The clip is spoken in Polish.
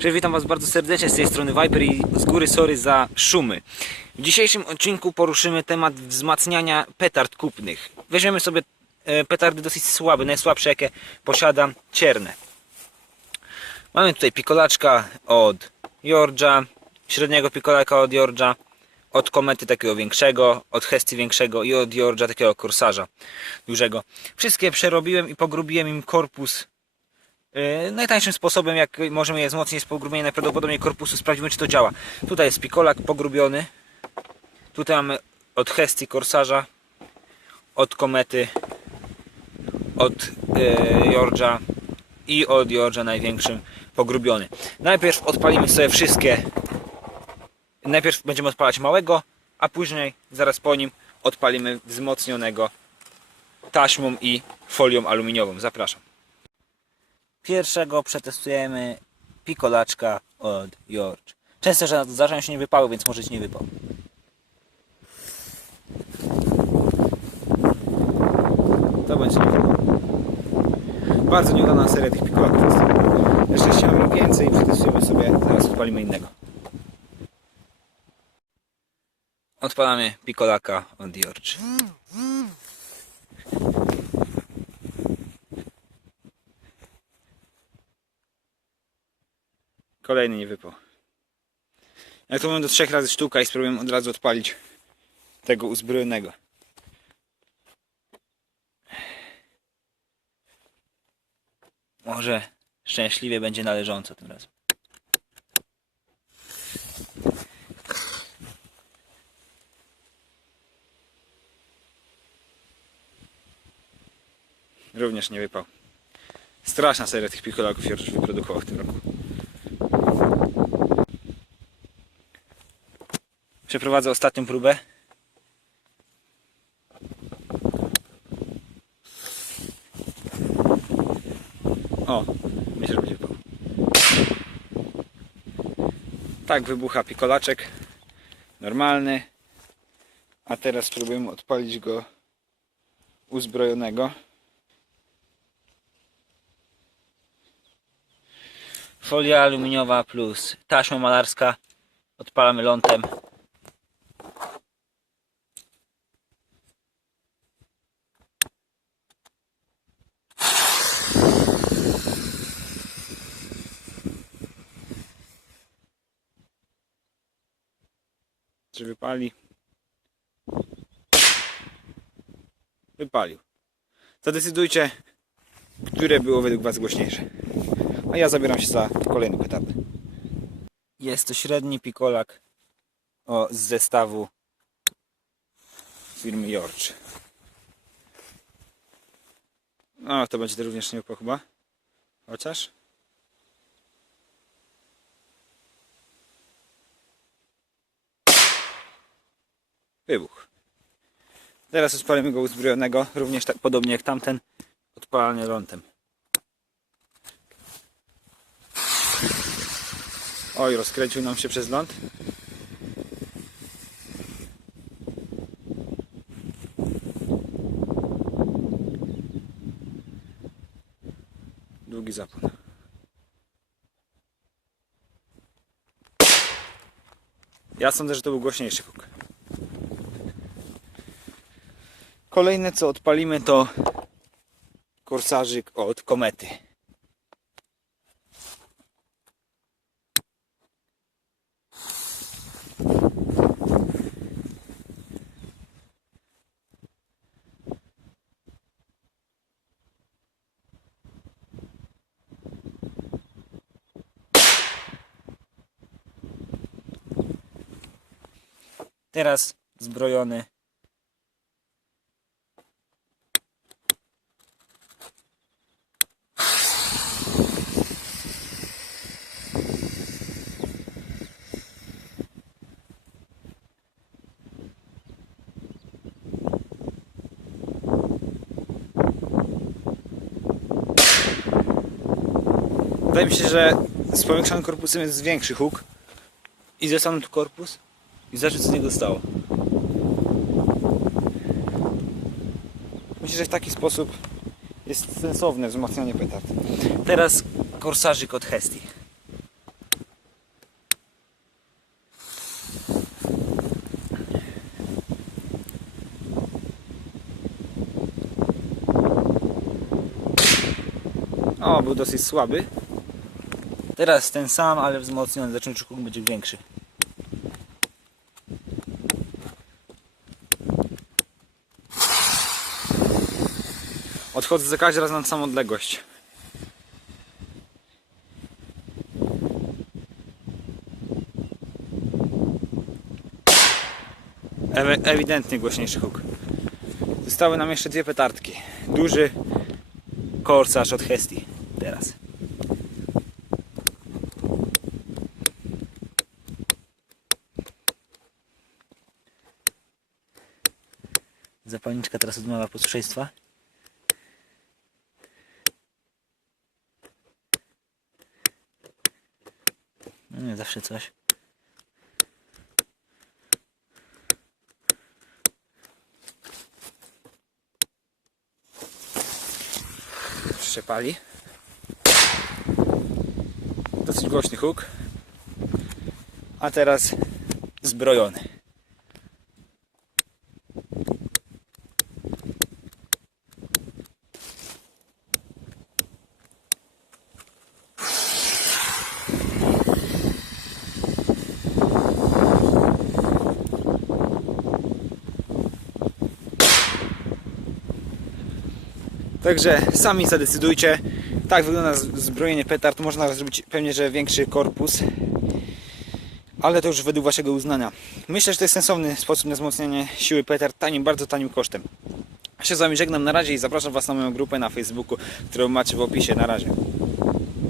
Cześć, witam Was bardzo serdecznie z tej strony Viper i z góry sorry za szumy. W dzisiejszym odcinku poruszymy temat wzmacniania petard kupnych. Weźmiemy sobie e, petardy dosyć słabe, najsłabsze jakie posiadam, cierne. Mamy tutaj pikolaczka od Georgia, średniego pikolaka od Georgia, od komety takiego większego, od Hesty większego i od Georgia takiego korsarza dużego. Wszystkie przerobiłem i pogrubiłem im korpus Najtańszym sposobem, jak możemy je wzmocnić, jest pogrubienie najprawdopodobniej korpusu. Sprawdzimy, czy to działa. Tutaj jest pikolak pogrubiony. Tutaj mamy od Hesty Korsarza, od Komety, od yy, Georgia i od Georgia największym pogrubiony. Najpierw odpalimy sobie wszystkie. Najpierw będziemy odpalać małego, a później, zaraz po nim, odpalimy wzmocnionego taśmą i folią aluminiową. Zapraszam. Pierwszego przetestujemy pikolaczka od George. Często, że zdarzają się nie wypały, więc może się nie wypał. To będzie. Bardzo nieudana seria tych pikolaków. Jeszcze chciałem więcej i przetestujemy sobie, zaraz odpalimy innego. Odpalamy pikolaka od George. Kolejny nie wypał. Jak to mówią do trzech razy sztuka i spróbujemy od razu odpalić tego uzbrojonego. Może szczęśliwie będzie należąco tym razem. Również nie wypał. Straszna seria tych pikolaków już wyprodukował w tym roku. Przeprowadzę ostatnią próbę. O, myślę, że będzie wypał. Tak wybucha pikolaczek. Normalny. A teraz spróbujemy odpalić go uzbrojonego. Folia aluminiowa plus taśma malarska. Odpalamy lądem. Czy wypali? Wypalił. Zadecydujcie, które było według Was głośniejsze. A ja zabieram się za kolejną etapę. Jest to średni pikolak o, z zestawu firmy George. No, to będzie również nie wypał chyba. Chociaż. Wybuch. Teraz odpalimy go uzbrojonego, również tak podobnie jak tamten, odpalanie lądem. Oj, rozkręcił nam się przez ląd. Długi zapłon. Ja sądzę, że to był głośniejszy huk. Kolejne co odpalimy to korsarzyk od komety. Teraz zbrojony. Wydaje mi się, że z powiększonym korpusem jest większy huk i zostaną tu korpus i zobaczcie, co z niego stało. Myślę, że w taki sposób jest sensowne wzmacnianie petard. Teraz korsarzyk od Hestii. O, był dosyć słaby. Teraz ten sam, ale wzmocniony zaczynczy będzie większy. Odchodzę za każdym razem na samą odległość. Ewe- ewidentnie głośniejszy huk. Zostały nam jeszcze dwie petardki. Duży korsarz od Hesti. Teraz. Zapalniczka teraz odmawia posłuszeństwa. Nie zawsze coś. Przepali. Dosyć głośny huk. A teraz zbrojony. Także sami zadecydujcie. Tak wygląda zbrojenie petard. Można zrobić pewnie, że większy korpus. Ale to już według waszego uznania. Myślę, że to jest sensowny sposób na wzmocnienie siły petard tanim, bardzo tanim kosztem. Ja się z wami żegnam na razie i zapraszam was na moją grupę na Facebooku, którą macie w opisie. Na razie.